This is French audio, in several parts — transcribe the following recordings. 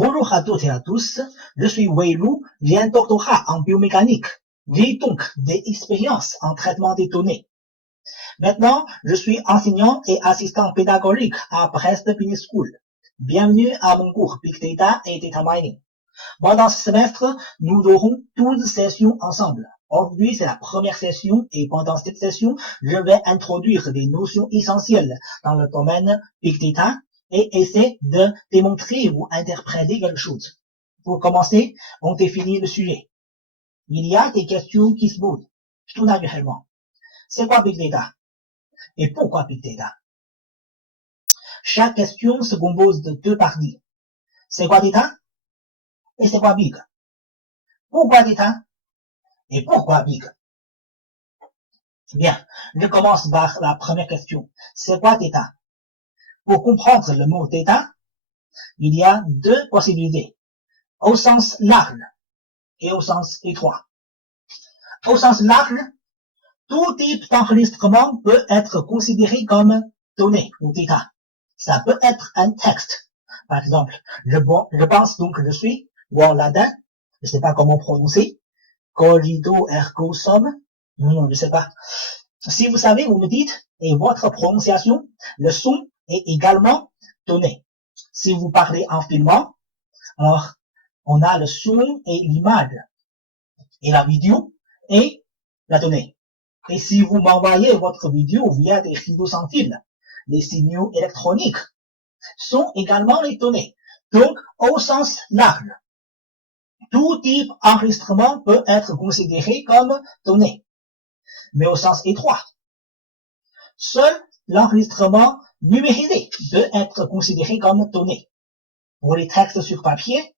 Bonjour à toutes et à tous, je suis Weilou, j'ai un doctorat en biomécanique. J'ai donc des expériences en traitement des données. Maintenant, je suis enseignant et assistant pédagogique à Brest Business School. Bienvenue à mon cours Big Data et Data Mining. Pendant ce semestre, nous aurons 12 sessions ensemble. Aujourd'hui, c'est la première session et pendant cette session, je vais introduire des notions essentielles dans le domaine Big Data et essayer de démontrer ou interpréter quelque chose. Pour commencer, on définit le sujet. Il y a des questions qui se posent, tout naturellement. C'est quoi Big Data? Et pourquoi Big Data? Chaque question se compose de deux parties. C'est quoi Data? Et c'est quoi Big? Pourquoi Data? Et pourquoi Big? Bien, je commence par la première question. C'est quoi Data? Pour comprendre le mot Data, il y a deux possibilités, au sens large et au sens étroit. Au sens large, tout type d'enregistrement peut être considéré comme données ou data. Ça peut être un texte. Par exemple, je pense donc que je suis Warladin, je ne sais pas comment prononcer, cogito ergo sum, non, je sais pas. Si vous savez, vous me dites, et votre prononciation, le son est également donné. Si vous parlez en filmant, alors on a le son et l'image, et la vidéo et la donnée. Et si vous m'envoyez votre vidéo via des réseaux sans fil, les signaux électroniques sont également les données. Donc, au sens large, tout type d'enregistrement peut être considéré comme données. Mais au sens étroit, seul l'enregistrement numérisé peut être considéré comme données. Pour les textes sur papier,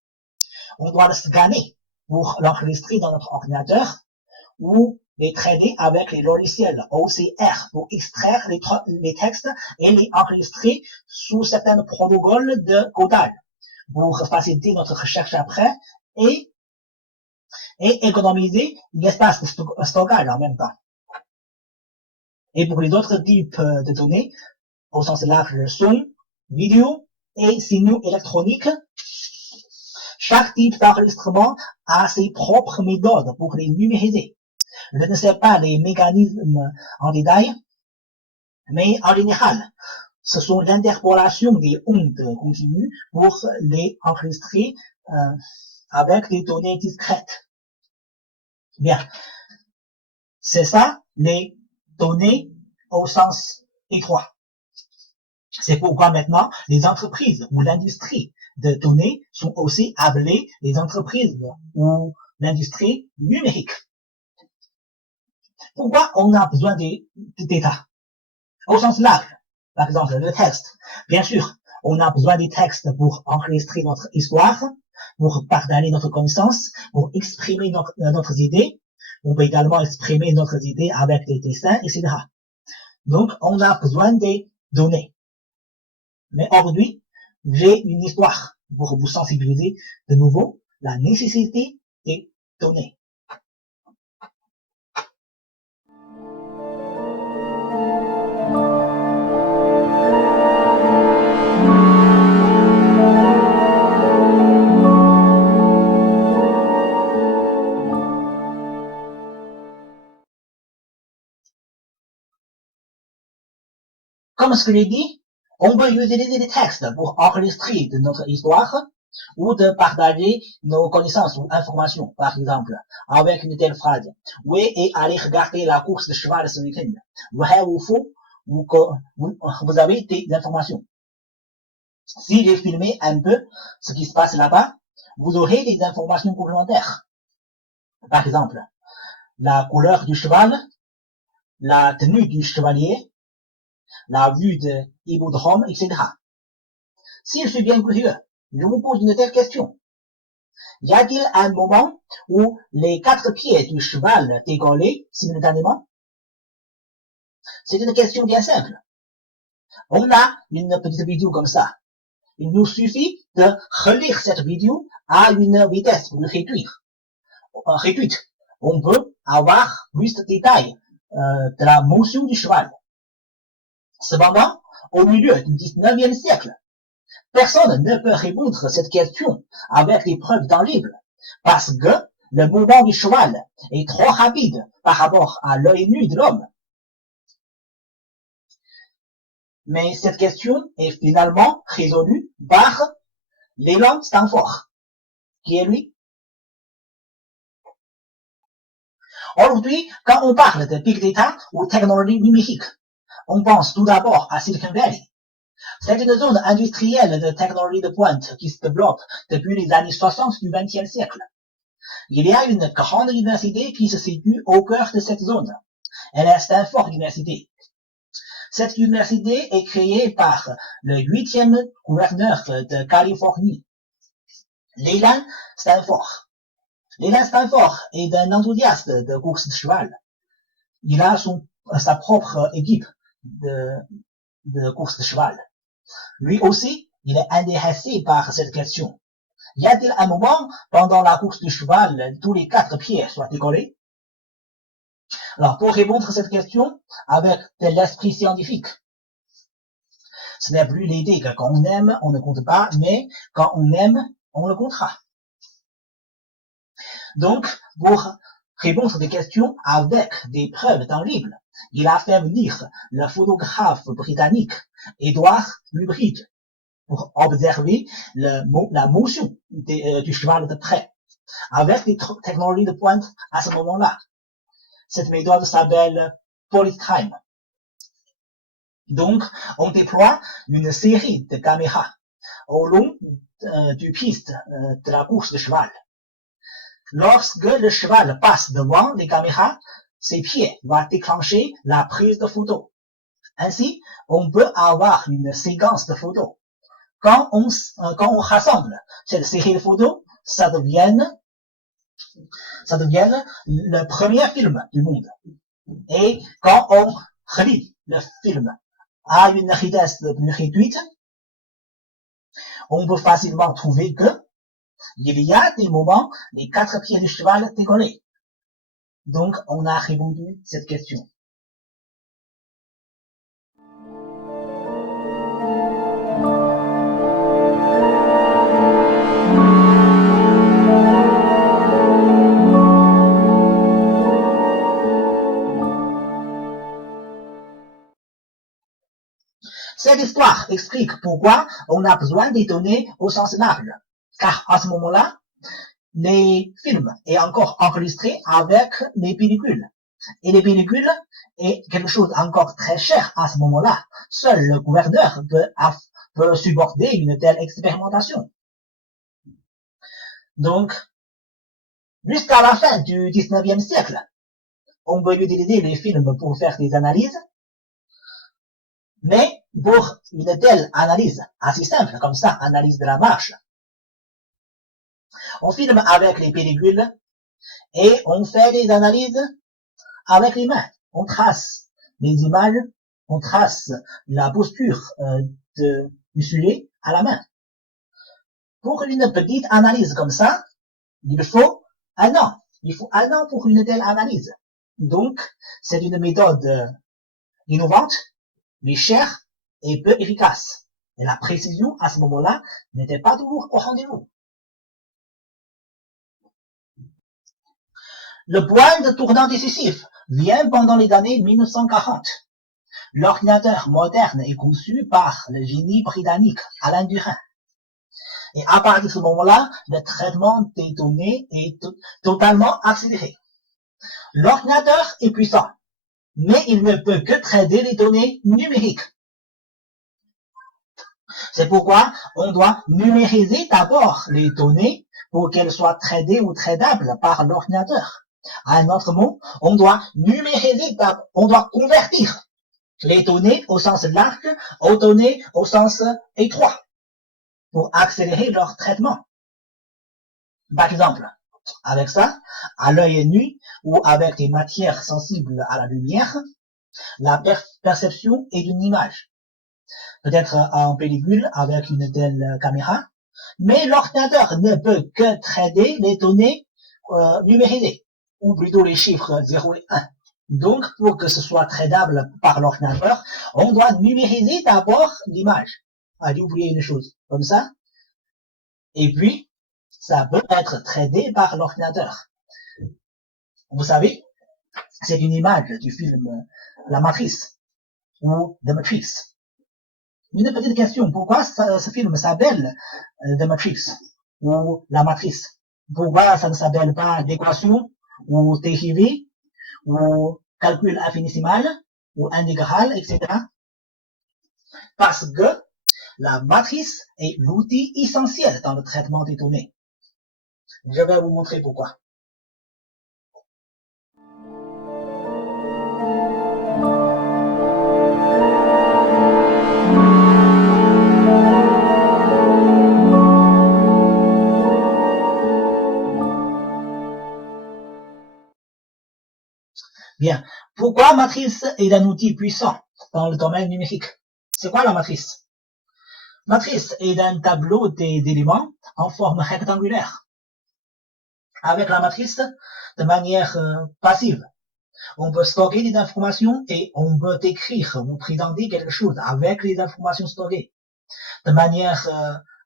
on doit le scanner pour l'enregistrer dans notre ordinateur ou les traiter avec les logiciels OCR pour extraire les textes et les enregistrer sous certains protocoles de codage pour faciliter notre recherche après et économiser l'espace de stockage en même temps. Et pour les autres types de données, au sens large, son, vidéo et signaux électroniques, chaque type d'enregistrement a ses propres méthodes pour les numériser. Je ne sais pas les mécanismes en détail, mais en général, ce sont l'interpolation des ondes continues pour les enregistrer avec des données discrètes. Bien, c'est ça les données au sens étroit. C'est pourquoi maintenant les entreprises ou l'industrie de données sont aussi appelées les entreprises ou l'industrie numérique. Pourquoi on a besoin des data? Au sens large, par exemple le texte. Bien sûr, on a besoin des textes pour enregistrer notre histoire, pour partager notre connaissance, pour exprimer notre idée. On peut également exprimer notre idée avec des dessins, etc. Donc, on a besoin des données. Mais aujourd'hui, j'ai une histoire pour vous sensibiliser de nouveau la nécessité des données. Comme ce que j'ai dit, on peut utiliser des textes pour enregistrer de notre histoire ou de partager nos connaissances ou informations, par exemple, avec une telle phrase. Oui, et allez regarder la course de cheval ce week-end. Vrai ou faux, vous avez des informations. Si j'ai filmé un peu ce qui se passe là-bas, vous aurez des informations complémentaires. Par exemple, la couleur du cheval, la tenue du chevalier, la vue de hippodrome, etc. Si je suis bien curieux, je vous pose une telle question. Y a-t-il un moment où les quatre pieds du cheval décollaient simultanément? C'est une question bien simple. On a une petite vidéo comme ça. Il nous suffit de relire cette vidéo à une vitesse réduite. On peut avoir plus de détails de la motion du cheval. Cependant, au milieu du 19e siècle, Personne ne peut répondre à cette question avec des preuves tangibles, parce que le mouvement du cheval est trop rapide par rapport à l'œil nu de l'homme. Mais cette question est finalement résolue par Leland Stanford, qui est lui. Aujourd'hui, quand on parle de Big Data ou technologie numérique, on pense tout d'abord à Silicon Valley. C'est une zone industrielle de technologie de pointe qui se développe depuis les années 60 du XXe siècle. Il y a une grande université qui se situe au cœur de cette zone. Elle est Stanford University. Cette université est créée par le 8e gouverneur de Californie, Leland Stanford. Leland Stanford est un enthousiaste de course de cheval. Il a sa propre équipe de course de cheval. Lui aussi, il est intéressé par cette question. Y a-t-il un moment pendant la course du cheval, tous les 4 pieds soient décollés? Alors, pour répondre à cette question avec de l'esprit scientifique, ce n'est plus l'idée que quand on aime, on ne compte pas, mais quand on aime, on le comptera. Donc, pour répondre à des questions avec des preuves tangibles, il a fait venir le photographe britannique Edward Muybridge pour observer la motion du cheval de près, avec des technologies de pointe à ce moment-là. Cette méthode s'appelle Polytime. Donc, on déploie une série de caméras au long du piste de la course de cheval. Lorsque le cheval passe devant les caméras, ses pieds vont déclencher la prise de photo. Ainsi, on peut avoir une séquence de photos. Quand on rassemble cette série de photos, ça devient le premier film du monde. Et quand on relit le film à une vitesse plus réduite, on peut facilement trouver que il y a des moments les 4 pieds du cheval décollés. Donc, on a répondu cette question. Cette histoire explique pourquoi on a besoin des données au sens large, car à ce moment-là, les films est encore enregistré avec les pellicules. Et les pellicules est quelque chose encore très cher à ce moment-là. Seul le gouverneur peut supporter une telle expérimentation. Donc, jusqu'à la fin du 19e siècle, on peut utiliser les films pour faire des analyses, mais pour une telle analyse assez simple, comme ça, analyse de la marche, on filme avec les pellicules et on fait des analyses avec les mains. On trace les images, on trace la posture du sujet à la main. Pour une petite analyse comme ça, il faut un an. Il faut un an pour une telle analyse. Donc, c'est une méthode innovante, mais chère et peu efficace. Et la précision, à ce moment-là, n'était pas toujours au rendez-vous. Le point de tournant décisif vient pendant les années 1940. L'ordinateur moderne est conçu par le génie britannique Alan Turing. Et à partir de ce moment-là, le traitement des données est totalement accéléré. L'ordinateur est puissant, mais il ne peut que traiter les données numériques. C'est pourquoi on doit numériser d'abord les données pour qu'elles soient traitées ou traitables par l'ordinateur. À un autre mot, on doit numériser, on doit convertir les données au sens large aux données au sens étroit pour accélérer leur traitement. Par exemple, avec ça, à l'œil nu ou avec des matières sensibles à la lumière, la perception est d'une image. Peut-être en pellicule avec une telle caméra, mais l'ordinateur ne peut que traiter les données numérisées, ou plutôt les chiffres 0 et 1. Donc, pour que ce soit traitable par l'ordinateur, on doit numériser d'abord l'image. a dû oublier une chose, comme ça. Et puis, ça peut être traité par l'ordinateur. Vous savez, c'est une image du film La Matrice ou The Matrix. Une petite question, pourquoi ce film s'appelle The Matrix ou La Matrice? Pourquoi ça ne s'appelle pas l'équation ou dérivée ou calcul infinitésimal ou intégral, etc. Parce que la matrice est l'outil essentiel dans le traitement des données. Je vais vous montrer pourquoi. Bien. Pourquoi matrice est un outil puissant dans le domaine numérique? C'est quoi la matrice? Matrice est un tableau d'éléments en forme rectangulaire. Avec la matrice, de manière passive, on peut stocker des informations et on peut écrire ou présenter quelque chose avec les informations stockées. De manière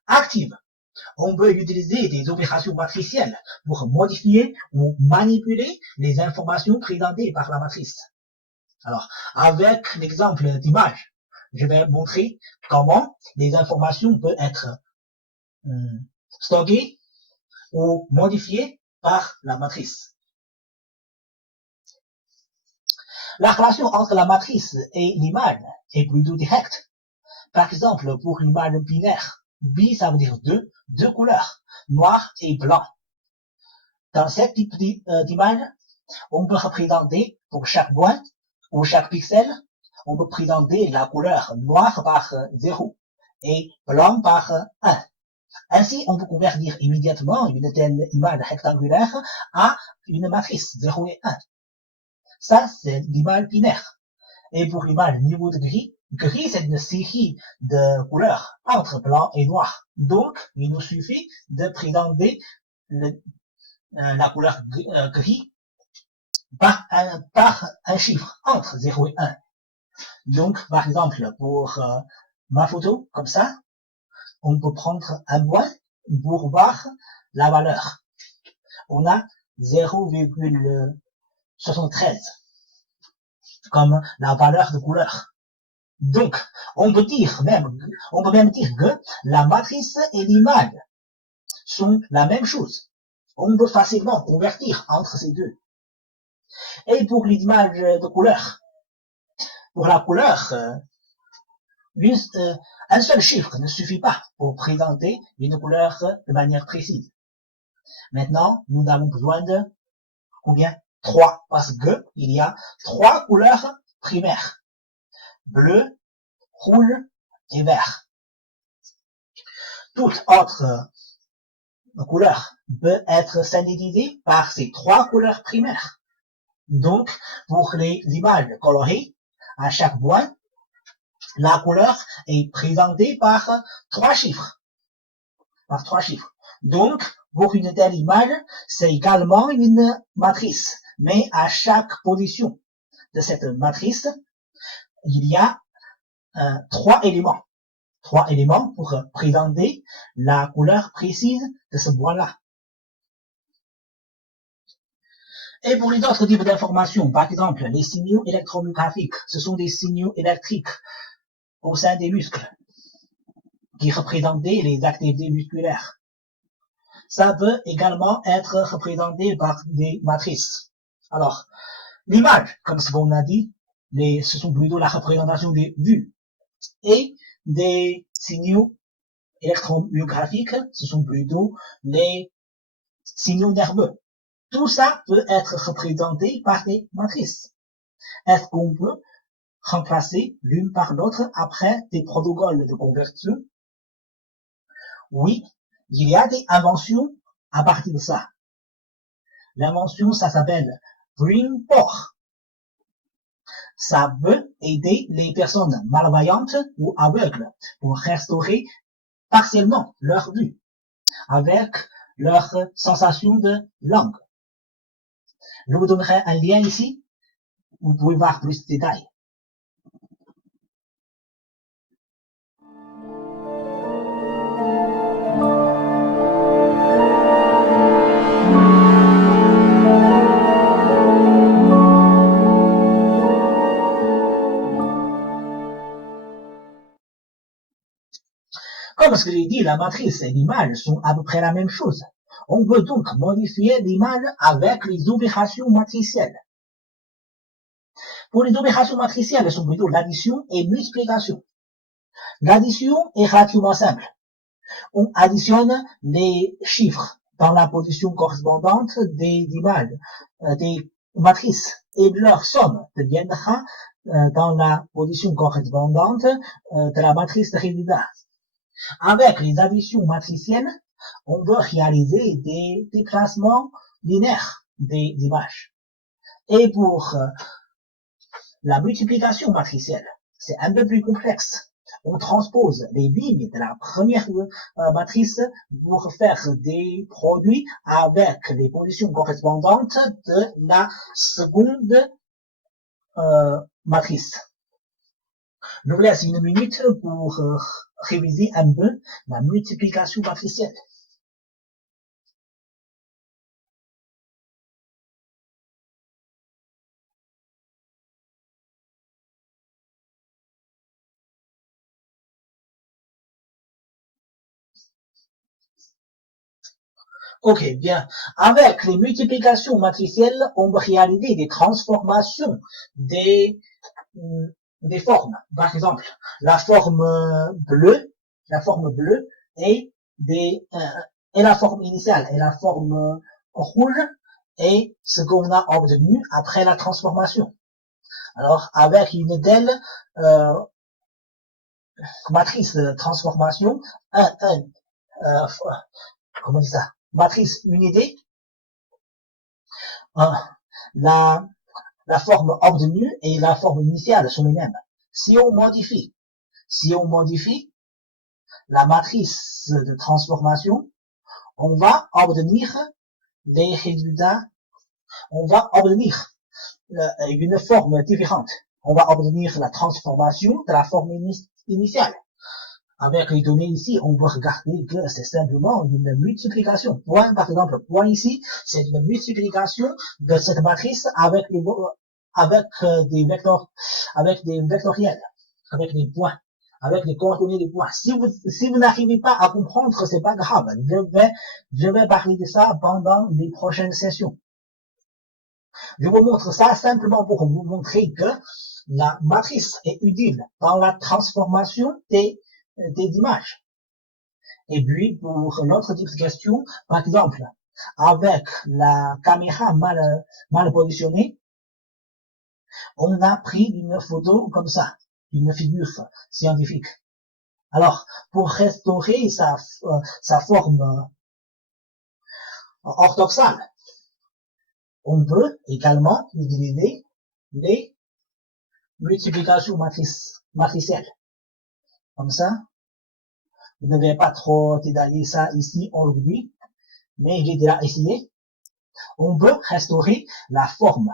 active, on peut utiliser des opérations matricielles pour modifier ou manipuler les informations présentées par la matrice. Alors, avec l'exemple d'image, je vais montrer comment les informations peuvent être stockées ou modifiées par la matrice. La relation entre la matrice et l'image est plutôt directe. Par exemple, pour l'image binaire, bi ça veut dire deux couleurs, noir et blanc. Dans cette type d'image, on peut représenter pour chaque point ou chaque pixel, on peut présenter la couleur noire par 0 et blanc par 1. Ainsi, on peut convertir immédiatement une telle image rectangulaire à une matrice 0 et 1. Ça, c'est l'image binaire. Et pour l'image niveau de gris, gris, c'est une série de couleurs entre blanc et noir. Donc, il nous suffit de présenter la couleur gris par un chiffre entre 0 et 1. Donc, par exemple, pour ma photo, comme ça, on peut prendre un point pour voir la valeur. On a 0,73 comme la valeur de couleur. Donc, on peut même dire que la matrice et l'image sont la même chose. On peut facilement convertir entre ces deux. Et pour l'image de couleur, pour la couleur, un seul chiffre ne suffit pas pour présenter une couleur de manière précise. Maintenant, nous avons besoin de combien? 3, parce que il y a 3 couleurs primaires. Bleu, rouge et vert. Toute autre couleur peut être synthétisée par ces 3 couleurs primaires. Donc, pour les images colorées, à chaque point, la couleur est présentée par 3 chiffres. Donc, pour une telle image, c'est également une matrice. Mais à chaque position de cette matrice, il y a 3 éléments. 3 éléments pour présenter la couleur précise de ce point-là. Et pour les autres types d'informations, par exemple, les signaux électromyographiques, ce sont des signaux électriques au sein des muscles qui représentent les activités musculaires. Ça peut également être représenté par des matrices. Alors, l'image, comme ce qu'on a dit, ce sont plutôt la représentation des vues. Et des signaux électromyographiques, ce sont plutôt les signaux nerveux. Tout ça peut être représenté par des matrices. Est-ce qu'on peut remplacer l'une par l'autre après des protocoles de conversion? Oui, il y a des inventions à partir de ça. L'invention, ça s'appelle BrainPort. Ça peut aider les personnes malvoyantes ou aveugles pour restaurer partiellement leur vue avec leur sensation de langue. Je vous donnerai un lien ici. Vous pouvez voir plus de détails. Comme ce que j'ai dit, la matrice et l'image sont à peu près la même chose. On peut donc modifier l'image avec les opérations matricielles. Pour les opérations matricielles, elles sont plutôt l'addition et multiplication. L'addition est relativement simple. On additionne les chiffres dans la position correspondante des images, des matrices, et leur somme deviendra dans la position correspondante de la matrice de résultat. Avec les additions matricielles, on peut réaliser des déplacements linéaires des images. Et pour la multiplication matricielle, c'est un peu plus complexe. On transpose les lignes de la première matrice pour faire des produits avec les positions correspondantes de la seconde matrice. Je vous laisse une minute pour réviser un peu la multiplication matricielle. Ok, bien. Avec les multiplications matricielles, on peut réaliser des transformations des formes. Par exemple, la forme bleue et la forme initiale et la forme rouge et ce qu'on a obtenu après la transformation. Alors, avec une telle matrice de transformation, comment dit ça? Matrice unité, la forme obtenue et la forme initiale sont les mêmes. Si on modifie la matrice de transformation, on va obtenir les résultats, on va obtenir une forme différente. On va obtenir la transformation de la forme initiale. Avec les données ici, on va regarder que c'est simplement une multiplication. Point, par exemple, point ici, c'est une multiplication de cette matrice avec des vectoriels, avec des points, avec les coordonnées des points. Si vous n'arrivez pas à comprendre, c'est pas grave. Je vais parler de ça pendant les prochaines sessions. Je vous montre ça simplement pour vous montrer que la matrice est utile dans la transformation des images. Et puis, pour l'autre type de question, par exemple, avec la caméra mal positionnée, on a pris une photo comme ça, une figure scientifique. Alors, pour restaurer sa forme orthodoxale, on peut également utiliser les multiplications matricielles. Comme ça, je ne vais pas trop détailler ça ici aujourd'hui, mais j'ai déjà essayé. On peut restaurer la forme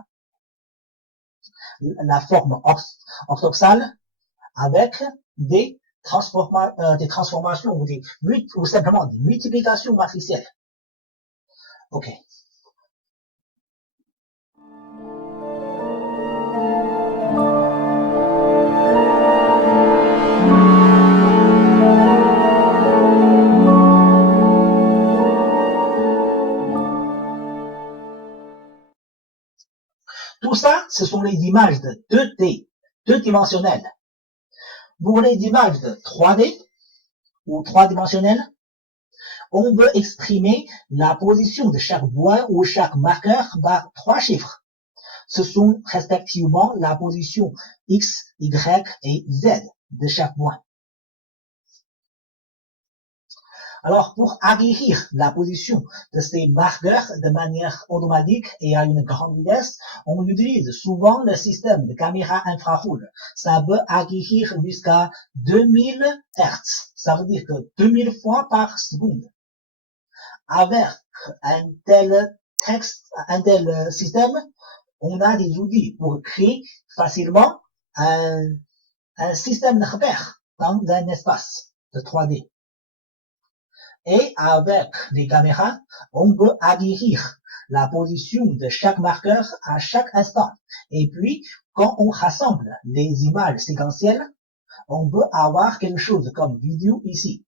orthodoxale avec des transformations ou simplement des multiplications matricielles. Ok. Tout ça, ce sont les images de 2D, deux-dimensionnelles. Pour les images de 3D ou 3-dimensionnelles, on peut exprimer la position de chaque point ou chaque marqueur par 3 chiffres. Ce sont respectivement la position X, Y et Z de chaque point. Alors, pour acquérir la position de ces marqueurs de manière automatique et à une grande vitesse, on utilise souvent le système de caméra infrarouge. Ça peut acquérir jusqu'à 2000 Hz. Ça veut dire que 2000 fois par seconde. Avec un tel système, on a des outils pour créer facilement un système de repères dans un espace de 3D. Et avec les caméras, on peut acquérir la position de chaque marqueur à chaque instant. Et puis, quand on rassemble les images séquentielles, on peut avoir quelque chose comme vidéo ici.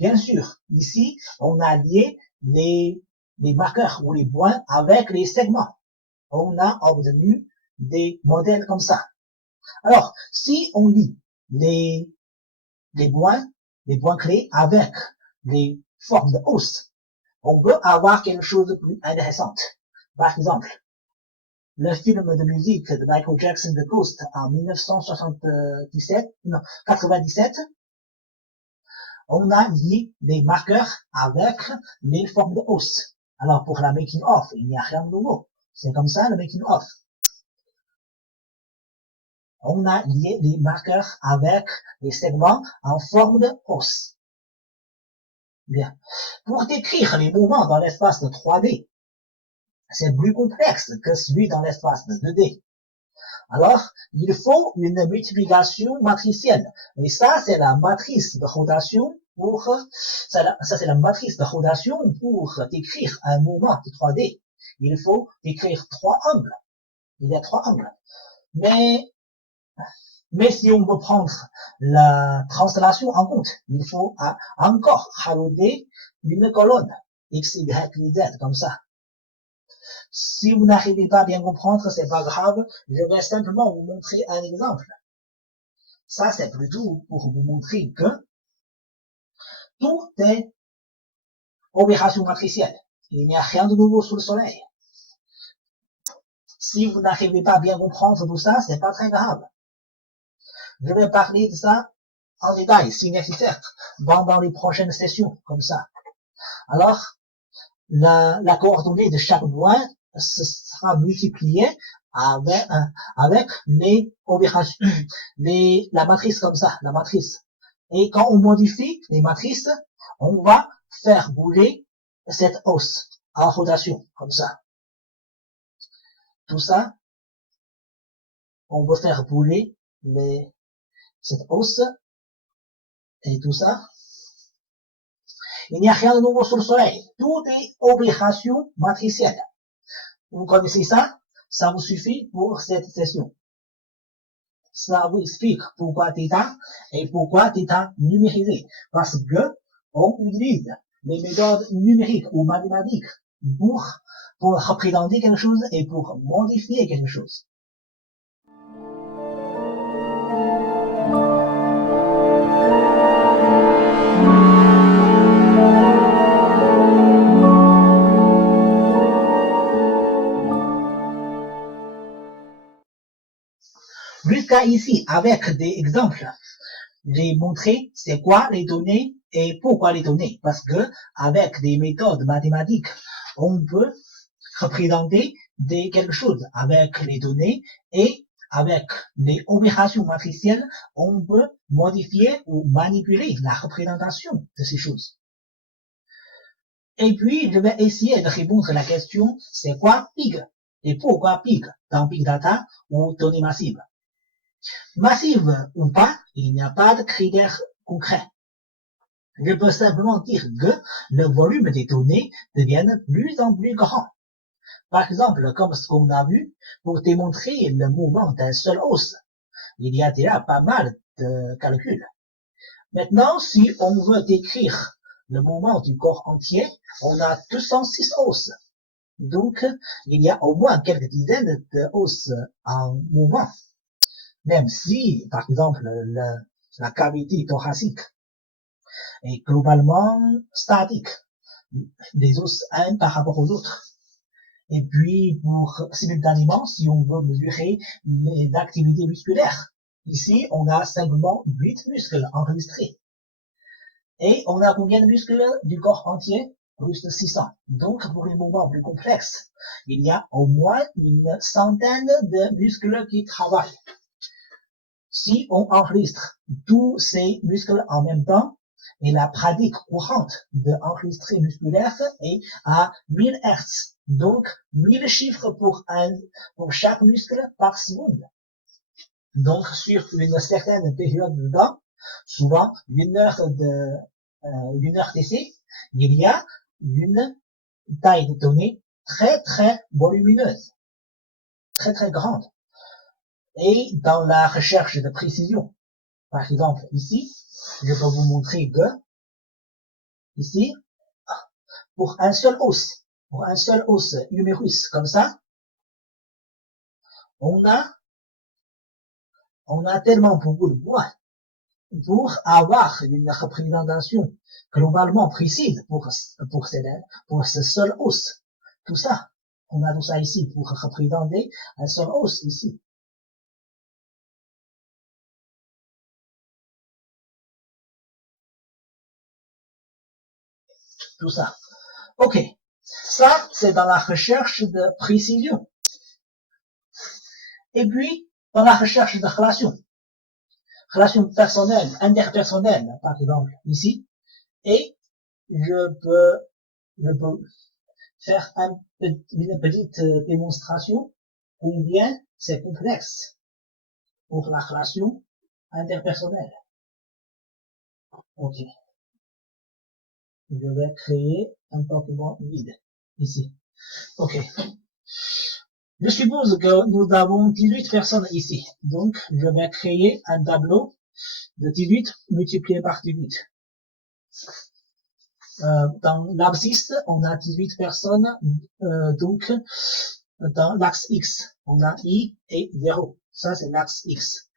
Bien sûr, ici, on a lié les marqueurs ou les points avec les segments. On a obtenu des modèles comme ça. Alors, si on lit les points clés avec les formes de hausse, on peut avoir quelque chose de plus intéressant. Par exemple, le film de musique de Michael Jackson, The Ghost, en 97, on a lié des marqueurs avec les formes de hausse. Alors, pour la making of, il n'y a rien de nouveau. C'est comme ça, le making of. On a lié les marqueurs avec les segments en forme de hausse. Bien. Pour décrire les mouvements dans l'espace de 3D, c'est plus complexe que celui dans l'espace de 2D. Alors, il faut une multiplication matricielle. Et ça, c'est la matrice de rotation ça c'est la matrice de rotation pour décrire un mouvement de 3D. Il faut décrire 3 angles. Il y a 3 angles. Mais si on veut prendre la translation en compte, il faut encore rajouter une colonne X, Y, Z, comme ça. Si vous n'arrivez pas à bien comprendre, c'est pas grave, je vais simplement vous montrer un exemple. Ça, c'est plutôt pour vous montrer que tout est opération matricielle. Il n'y a rien de nouveau sous le soleil. Si vous n'arrivez pas à bien comprendre tout ça, c'est pas très grave. Je vais parler de ça en détail, si nécessaire, dans les prochaines sessions, comme ça. Alors, la coordonnée de chaque point sera multipliée avec les opérations, la matrice comme ça, la matrice. Et quand on modifie les matrices, on va faire bouger cette hausse en rotation, comme ça. Tout ça, on va faire bouger cette hausse et tout ça. Il n'y a rien de nouveau sur le soleil. Tout est opération matricielle. Vous connaissez ça? Ça vous suffit pour cette session. Ça vous explique pourquoi θ et pourquoi θ numérisé. Parce que on utilise les méthodes numériques ou mathématiques pour représenter quelque chose et pour modifier quelque chose. Jusqu'à ici, avec des exemples, j'ai montré c'est quoi les données et pourquoi les données. Parce que avec des méthodes mathématiques, on peut représenter quelque chose avec les données et avec les opérations matricielles, on peut modifier ou manipuler la représentation de ces choses. Et puis, je vais essayer de répondre à la question, c'est quoi Big? Et pourquoi Big dans Big Data ou données massives? Massive ou pas, il n'y a pas de critères concrets. Je peux simplement dire que le volume des données devient de plus en plus grand. Par exemple, comme ce qu'on a vu, pour démontrer le mouvement d'un seul os, il y a déjà pas mal de calculs. Maintenant, si on veut décrire le mouvement du corps entier, on a 206 os. Donc, il y a au moins quelques dizaines d'os en mouvement. Même si, par exemple, la cavité thoracique est globalement statique, les os un par rapport aux autres. Et puis, simultanément, si on veut mesurer les activités musculaires, ici, on a simplement 8 muscles enregistrés. Et on a combien de muscles du corps entier? Plus de 600. Donc, pour les mouvements plus complexes, il y a au moins une centaine de muscles qui travaillent. Si on enregistre tous ces muscles en même temps, et la pratique courante d'enregistrer musculaire est à 1000 Hz. Donc, 1000 chiffres pour chaque muscle par seconde. Donc, sur une certaine période de temps, souvent une heure d'essai, il y a une taille de données très très volumineuse, très très grande. Et dans la recherche de précision, par exemple ici, je peux vous montrer que ici, pour un seul os humérus, comme ça, on a tellement beaucoup de points pour avoir une représentation globalement précise pour ce seul os. Tout ça, on a tout ça ici pour représenter un seul os ici. Tout ça. Ok. Ça, c'est dans la recherche de précision. Et puis, dans la recherche de relations personnelles, interpersonnelles, par exemple, ici, et je peux faire une petite démonstration combien c'est complexe pour la relation interpersonnelle. Ok. Je vais créer un document vide, ici. Ok. Je suppose que nous avons 18 personnes ici. Donc, je vais créer un tableau de 18 multiplié par 18. Dans l'abscisse, on a 18 personnes. Donc, dans l'axe X, on a I et 0. Ça, c'est l'axe X.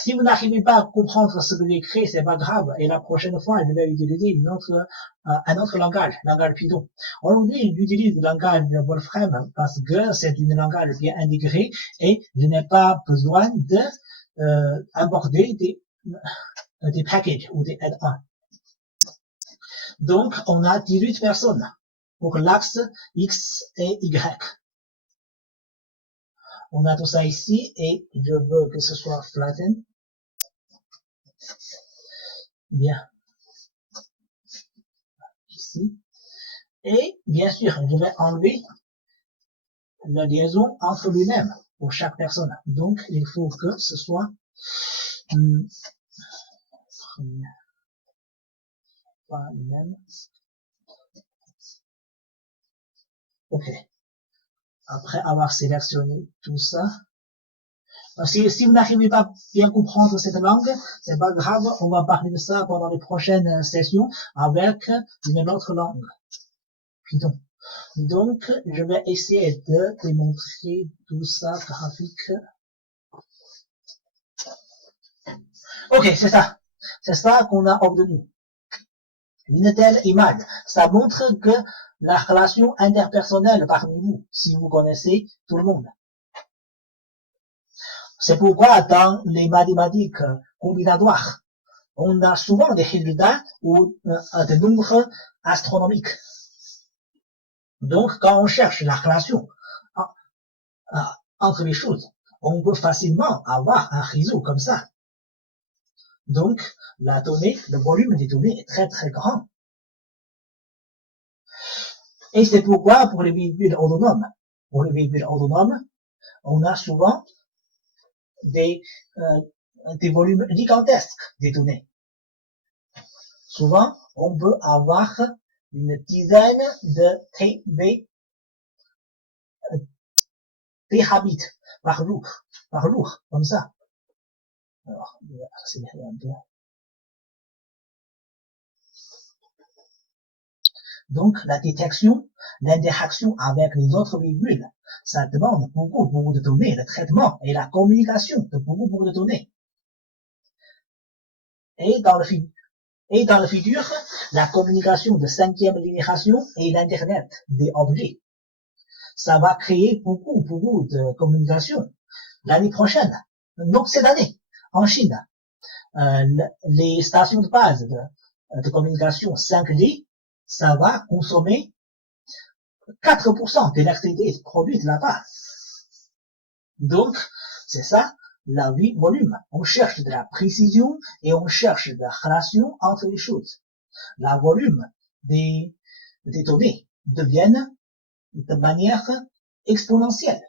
Si vous n'arrivez pas à comprendre ce que j'ai créé, c'est pas grave. Et la prochaine fois, je vais utiliser un autre langage Python. Aujourd'hui, j'utilise le langage Wolfram parce que c'est un langage bien intégré et je n'ai pas besoin de importer des packages ou des add-ons. Donc, on a 18 personnes pour l'axe X et Y. On a tout ça ici et je veux que ce soit flatten. Bien. Ici. Et bien sûr, je vais enlever la liaison entre lui-même pour chaque personne. Donc, il faut que ce soit pas lui-même. Ok. Après avoir sélectionné tout ça, si vous n'arrivez pas à bien comprendre cette langue, c'est pas grave, on va parler de ça pendant les prochaines sessions avec une autre langue. Python. Donc, je vais essayer de démontrer tout ça graphique. Ok, c'est ça. C'est ça qu'on a obtenu. Une telle image. Ça montre que la relation interpersonnelle parmi vous, si vous connaissez tout le monde. C'est pourquoi dans les mathématiques combinatoires, on a souvent des résultats ou des nombres astronomiques. Donc, quand on cherche la relation entre les choses, on peut facilement avoir un réseau comme ça. Donc, la donnée, le volume des données est très très grand. Et c'est pourquoi pour les véhicules autonomes, on a souvent des volumes gigantesques des données. Souvent, on peut avoir une dizaine de terabits par jour, comme ça. Alors, je vais accélérer un peu. Donc, la détection, l'interaction avec les autres véhicules, ça demande beaucoup de données, le traitement et la communication de beaucoup de données. Et dans le futur, la communication de 5e génération et l'Internet des objets. Ça va créer beaucoup de communication. L'année prochaine, donc cette année, en Chine, les stations de base de communication 5G, ça va consommer 4% de l'électricité produite là-bas. Donc, c'est ça, la volume. On cherche de la précision et on cherche de la relation entre les choses. La volume des données deviennent de manière exponentielle.